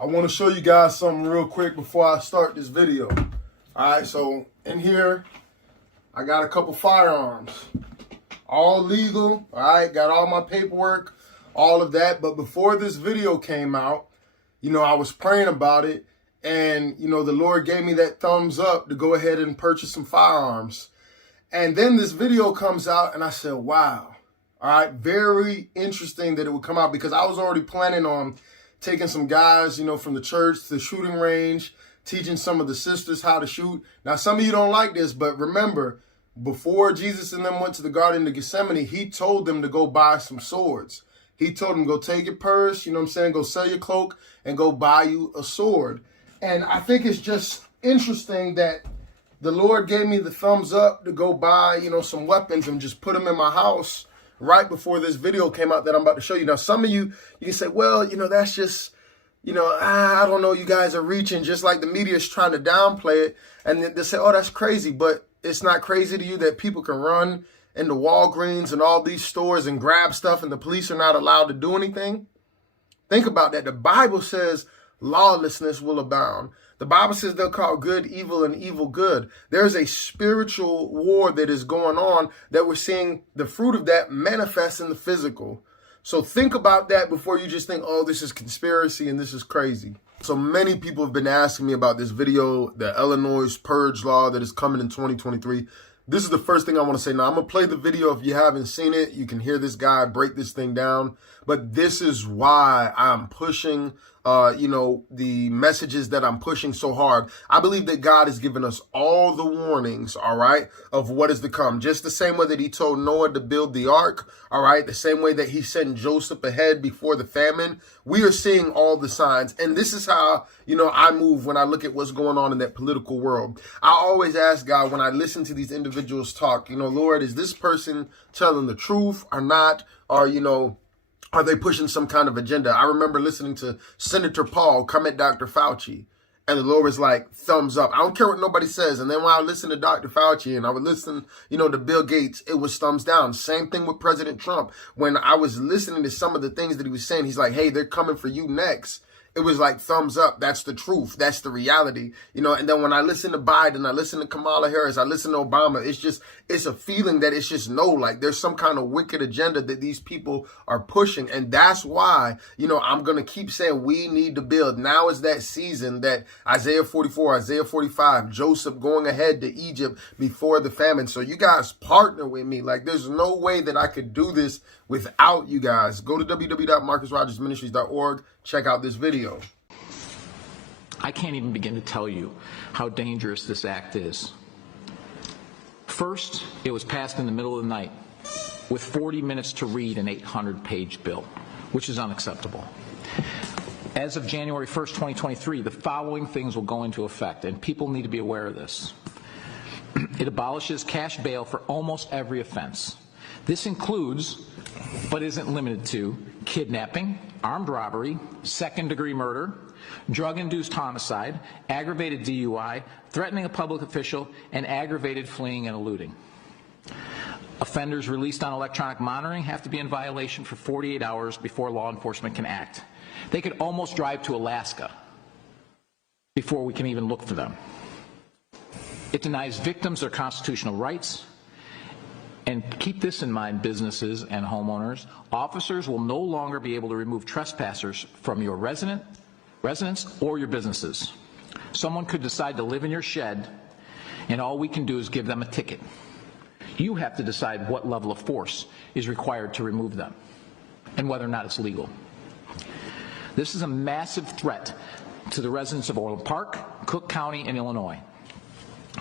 I want to show you guys something real quick before I start this video. All right, so in here, I got a couple firearms. All legal, all right? Got all my paperwork, all of that. But before this video came out, I was praying about it. And, the Lord gave me that thumbs up to go ahead and purchase some firearms. And then this video comes out and I said, wow. All right, very interesting that it would come out because I was already planning on taking some guys, from the church to the shooting range, teaching some of the sisters how to shoot. Now, some of you don't like this, but remember, before Jesus and them went to the Garden of Gethsemane, he told them to go buy some swords. He told them, go take your purse, go sell your cloak and go buy you a sword. And I think it's just interesting that the Lord gave me the thumbs up to go buy, some weapons and just put them in my house right before this video came out that I'm about to show you. Now, some of you can say, well, that's just, I don't know, you guys are reaching, just like the media is trying to downplay it. And they say, oh, that's crazy. But it's not crazy to you that people can run into Walgreens and all these stores and grab stuff and the police are not allowed to do anything? Think about that. The Bible says lawlessness will abound. The Bible says they'll call good evil and evil good. There's a spiritual war that is going on that we're seeing the fruit of that manifest in the physical. So think about that before you just think, oh, this is conspiracy and this is crazy. So many people have been asking me about this video, the Illinois PURGE law that is coming in 2023. This is the first thing I want to say. Now, I'm going to play the video. If you haven't seen it, you can hear this guy break this thing down. But this is why I'm pushing, the messages that I'm pushing so hard. I believe that God has given us all the warnings, all right, of what is to come. Just the same way that he told Noah to build the ark, all right, the same way that he sent Joseph ahead before the famine. We are seeing all the signs. And this is how, I move when I look at what's going on in that political world. I always ask God when I listen to these individuals talk, Lord, is this person telling the truth or not? Or, are they pushing some kind of agenda? I remember listening to Senator Paul come at Dr. Fauci, and the Lord was like, thumbs up. I don't care what nobody says. And then when I listen to Dr. Fauci and I would listen, to Bill Gates, it was thumbs down. Same thing with President Trump. When I was listening to some of the things that he was saying, he's like, hey, they're coming for you next. It was like thumbs up. That's the truth. That's the reality. And then when I listen to Biden, I listen to Kamala Harris, I listen to Obama, it's a feeling that it's just like there's some kind of wicked agenda that these people are pushing. And that's why, I'm going to keep saying we need to build. Now is that season that Isaiah 44, Isaiah 45, Joseph going ahead to Egypt before the famine. So you guys partner with me. Like there's no way that I could do this without you guys. Go to www.marcusrogersministries.org. Check out this video. I can't even begin to tell you how dangerous this act is. First, it was passed in the middle of the night with 40 minutes to read an 800-page bill, which is unacceptable. As of January 1st, 2023, the following things will go into effect, and people need to be aware of this. It abolishes cash bail for almost every offense. This includes, but isn't limited to, kidnapping, armed robbery, second-degree murder, drug-induced homicide, aggravated DUI, threatening a public official, and aggravated fleeing and eluding. Offenders released on electronic monitoring have to be in violation for 48 hours before law enforcement can act. They could almost drive to Alaska before we can even look for them. It denies victims their constitutional rights. And keep this in mind, businesses and homeowners. Officers will no longer be able to remove trespassers from your residence or your businesses. Someone could decide to live in your shed, and all we can do is give them a ticket. You have to decide what level of force is required to remove them and whether or not it's legal. This is a massive threat to the residents of Orland Park, Cook County, and Illinois.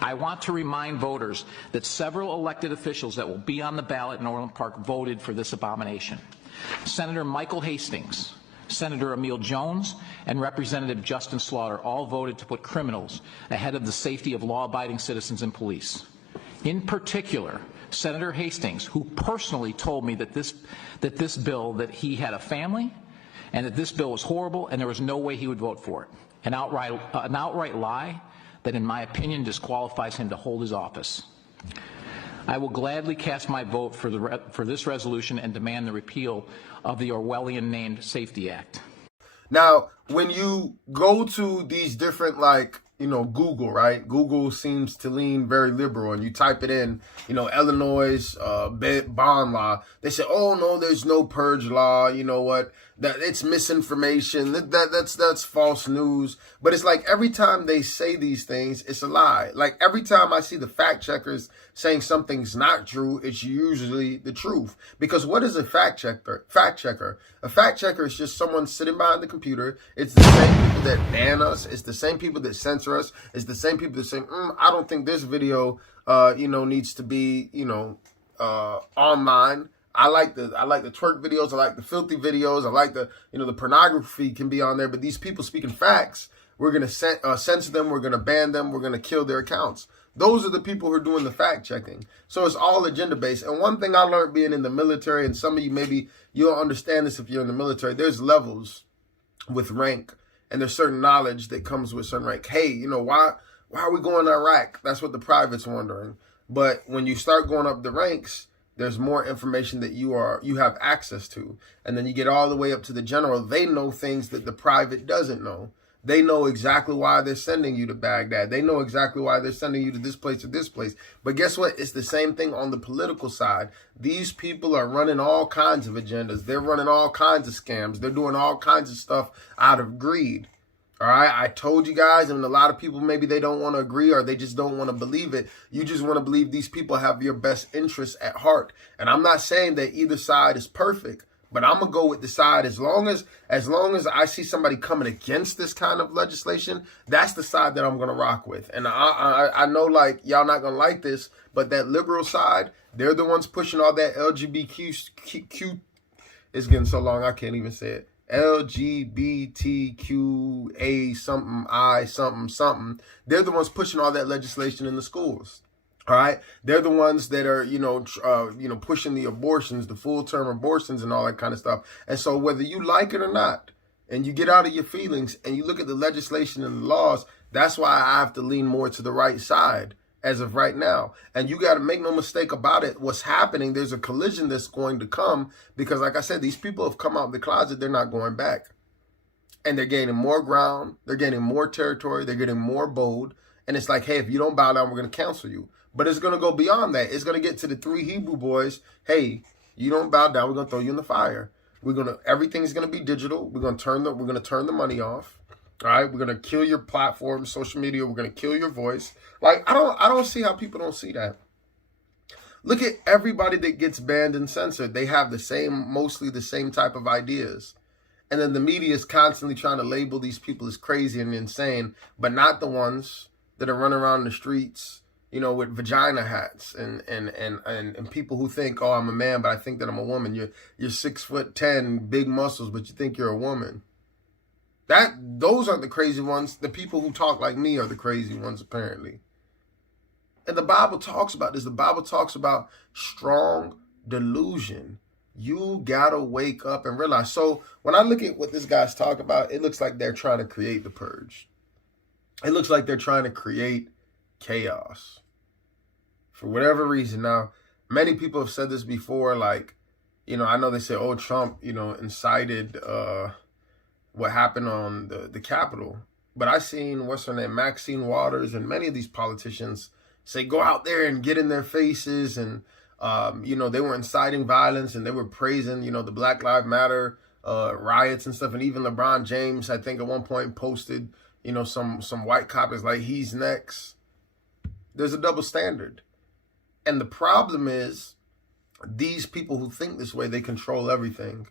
I want to remind voters that several elected officials that will be on the ballot in Orland Park voted for this abomination. Senator Michael Hastings, Senator Emil Jones, and Representative Justin Slaughter all voted to put criminals ahead of the safety of law-abiding citizens and police. In particular, Senator Hastings, who personally told me that this bill, that he had a family and that this bill was horrible and there was no way he would vote for it. An outright lie that, in my opinion, disqualifies him to hold his office. I will gladly cast my vote for this resolution and demand the repeal of the Orwellian-named Safety Act. Now, when you go to these different, like, Google, right? Google seems to lean very liberal, and you type it in, Illinois bond law. They say, oh no, there's no purge law. You know what? That it's misinformation. That's false news. But it's like every time they say these things, it's a lie. Like every time I see the fact checkers saying something's not true, it's usually the truth. Because what is a fact checker? A fact checker is just someone sitting behind the computer. It's the same people that ban us. It's the same people that censor us. It's the same people that say, I don't think this video, needs to be, online. I like the twerk videos. I like the filthy videos. I like the pornography can be on there. But these people speaking facts, we're going to censor them. We're going to ban them. We're going to kill their accounts. Those are the people who are doing the fact checking. So it's all agenda based. And one thing I learned being in the military, and some of you maybe you don't understand this if you're in the military, there's levels with rank, and there's certain knowledge that comes with certain rank. Hey, why are we going to Iraq? That's what the private's wondering. But when you start going up the ranks, there's more information that you have access to. And then you get all the way up to the general. They know things that the private doesn't know. They know exactly why they're sending you to Baghdad. They know exactly why they're sending you to this place or this place. But guess what? It's the same thing on the political side. These people are running all kinds of agendas. They're running all kinds of scams. They're doing all kinds of stuff out of greed. All right, I told you guys, and a lot of people, maybe they don't want to agree or they just don't want to believe it. You just want to believe these people have your best interests at heart. And I'm not saying that either side is perfect, but I'm going to go with the side as long as I see somebody coming against this kind of legislation, that's the side that I'm going to rock with. And I know, like, y'all not going to like this, but that liberal side, they're the ones pushing all that LGBTQ. It's getting so long, I can't even say it. LGBTQA something. They're the ones pushing all that legislation in the schools. All right. They're the ones that are, pushing the abortions, the full term abortions and all that kind of stuff. And so whether you like it or not, and you get out of your feelings and you look at the legislation and the laws, that's why I have to lean more to the right side as of right now. And you got to make no mistake about it. What's happening, there's a collision that's going to come because, like I said, these people have come out of the closet. They're not going back. And they're gaining more ground. They're gaining more territory. They're getting more bold. And it's like, hey, if you don't bow down, we're going to cancel you. But it's going to go beyond that. It's going to get to the 3 Hebrew boys. Hey, you don't bow down, we're going to throw you in the fire. Everything's going to be digital. We're going to turn the money off. All right, we're gonna kill your platform, social media. We're gonna kill your voice. Like I don't see how people don't see that. Look at everybody that gets banned and censored. They have mostly the same type of ideas, and then the media is constantly trying to label these people as crazy and insane, but not the ones that are running around the streets, with vagina hats and people who think, oh, I'm a man, but I think that I'm a woman. You're 6'10", big muscles, but you think you're a woman. Those aren't the crazy ones. The people who talk like me are the crazy ones, apparently. And the Bible talks about this. The Bible talks about strong delusion. You gotta wake up and realize. So when I look at what this guy's talking about, it looks like they're trying to create the purge. It looks like they're trying to create chaos. For whatever reason. Now, many people have said this before, like, I know they say, oh, Trump, incited what happened on the Capitol. But I seen, what's her name, Maxine Waters, and many of these politicians say, go out there and get in their faces. And, they were inciting violence and they were praising, the Black Lives Matter riots and stuff. And even LeBron James, I think at one point posted, some white cop is like, he's next. There's a double standard. And the problem is these people who think this way, they control everything.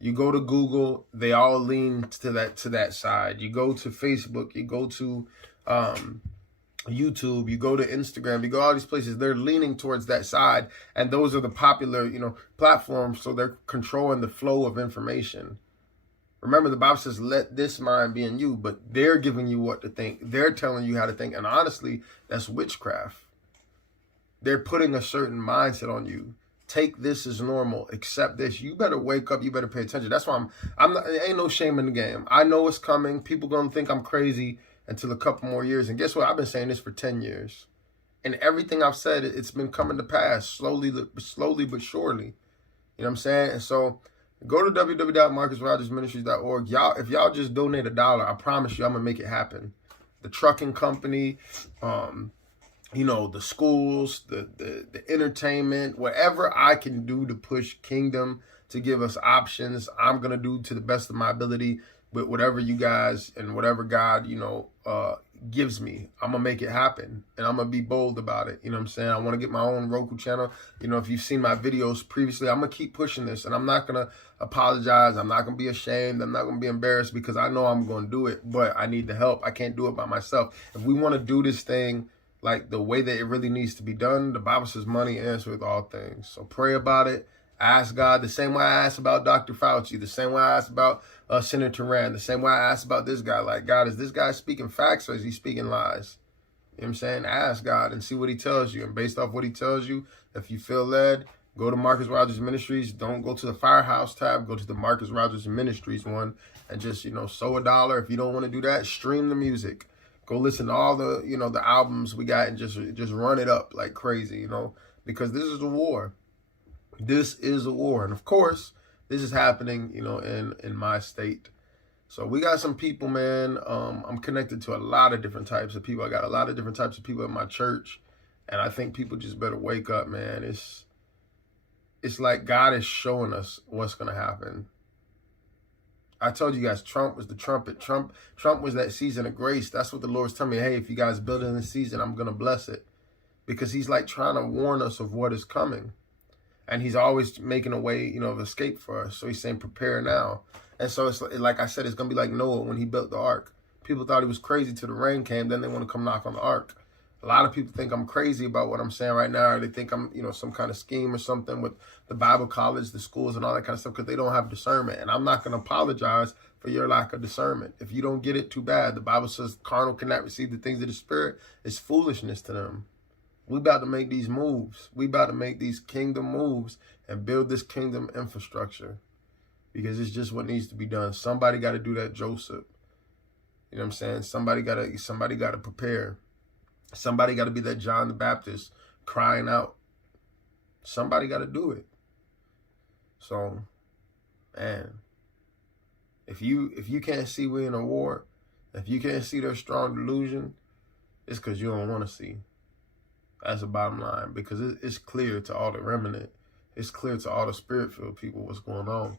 You go to Google, they all lean to that side. You go to Facebook, you go to YouTube, you go to Instagram, you go all these places, they're leaning towards that side. And those are the popular, platforms. So they're controlling the flow of information. Remember, the Bible says, let this mind be in you, but they're giving you what to think. They're telling you how to think. And honestly, that's witchcraft. They're putting a certain mindset on you. Take this as normal. Accept this. You better wake up. You better pay attention. That's why I'm not, there ain't no shame in the game. I know it's coming. People going to think I'm crazy until a couple more years. And guess what? I've been saying this for 10 years. And everything I've said, it's been coming to pass slowly but surely. You know what I'm saying? And so Go to www.marcusrogersministries.org. Y'all, if y'all just donate $1, I promise you I'm going to make it happen. The trucking company, you know, the schools, the entertainment, whatever I can do to push kingdom, to give us options, I'm going to do to the best of my ability with whatever you guys and whatever God, you know, gives me. I'm going to make it happen, and I'm going to be bold about it. You know what I'm saying? I want to get my own Roku channel. You know, if you've seen my videos previously, I'm going to keep pushing this, and I'm not going to apologize. I'm not going to be ashamed. I'm not going to be embarrassed, because I know I'm going to do it, but I need the help. I can't do it by myself. If we want to do this thing like the way that it really needs to be done, the Bible says money answereth all things. So pray about it. Ask God the same way I asked about Dr. Fauci, the same way I asked about Senator Rand, the same way I asked about this guy. Like, God, is this guy speaking facts or is he speaking lies? You know what I'm saying? Ask God and see what he tells you. And based off what he tells you, if you feel led, go to Marcus Rogers Ministries. Don't go to the Firehouse tab. Go to the Marcus Rogers Ministries one and just, you know, sow $1. If you don't want to do that, stream the music. Go listen to all the, you know, the albums we got and just run it up like crazy, you know, because this is a war. This is a war. And of course, this is happening, you know, in my state. So we got some people, man. I'm connected to a lot of different types of people. I got a lot of different types of people in my church. And I think people just better wake up, man. It's like God is showing us what's going to happen. I told you guys, Trump was the trumpet. Trump was that season of grace. That's what the Lord's telling me. Hey, if you guys build it in this season, I'm going to bless it. Because he's like trying to warn us of what is coming. And he's always making a way, you know, of escape for us. So he's saying, prepare now. And so it's like I said, it's going to be like Noah when he built the ark. People thought he was crazy till the rain came. Then they want to come knock on the ark. A lot of people think I'm crazy about what I'm saying right now. Or they think I'm, you know, some kind of scheme or something with the Bible college, the schools and all that kind of stuff, because they don't have discernment. And I'm not going to apologize for your lack of discernment. If you don't get it, too bad. The Bible says carnal cannot receive the things of the Spirit. It's foolishness to them. We about to make these moves. We about to make these kingdom moves and build this kingdom infrastructure, because it's just what needs to be done. Somebody got to do that, Joseph. You know what I'm saying? Somebody got to prepare. Somebody got to be that John the Baptist crying out. Somebody got to do it. So, man, if you can't see we're in a war, if you can't see there's strong delusion, it's because you don't want to see. That's the bottom line, because it's clear to all the remnant. It's clear to all the spirit-filled people what's going on.